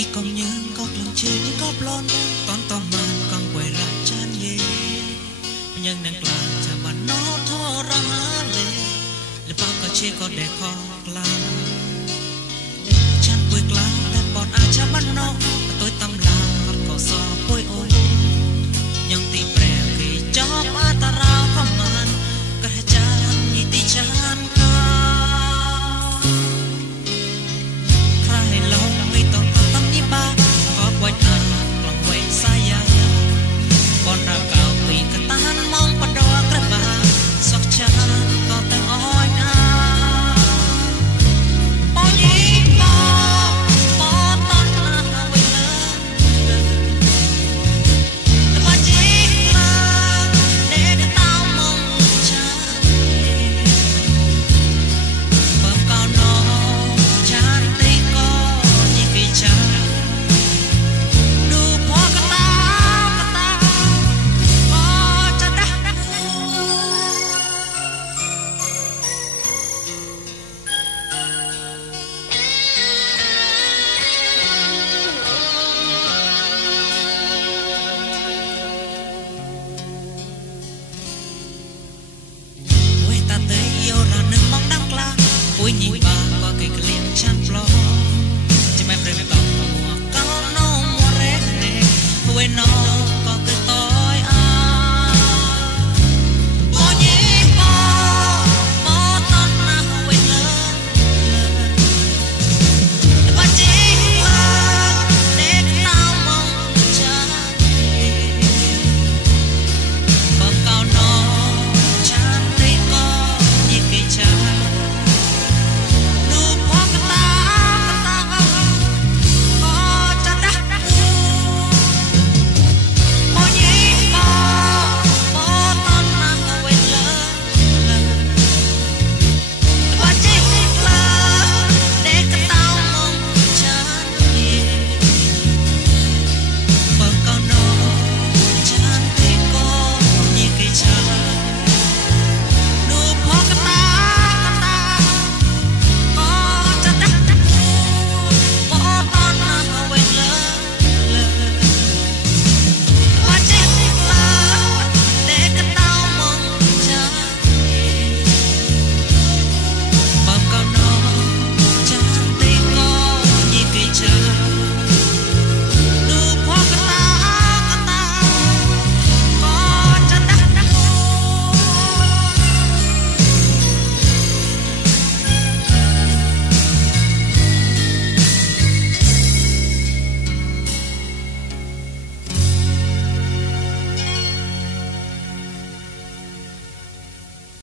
nhị công nhân có lần chơi có blon tón tóm màn con quay ra chan ye nhân nàng là chả mà nó thô ra lệ là bao cả chơi có để kho là chăn quê lá để bọn ai chả bắt nó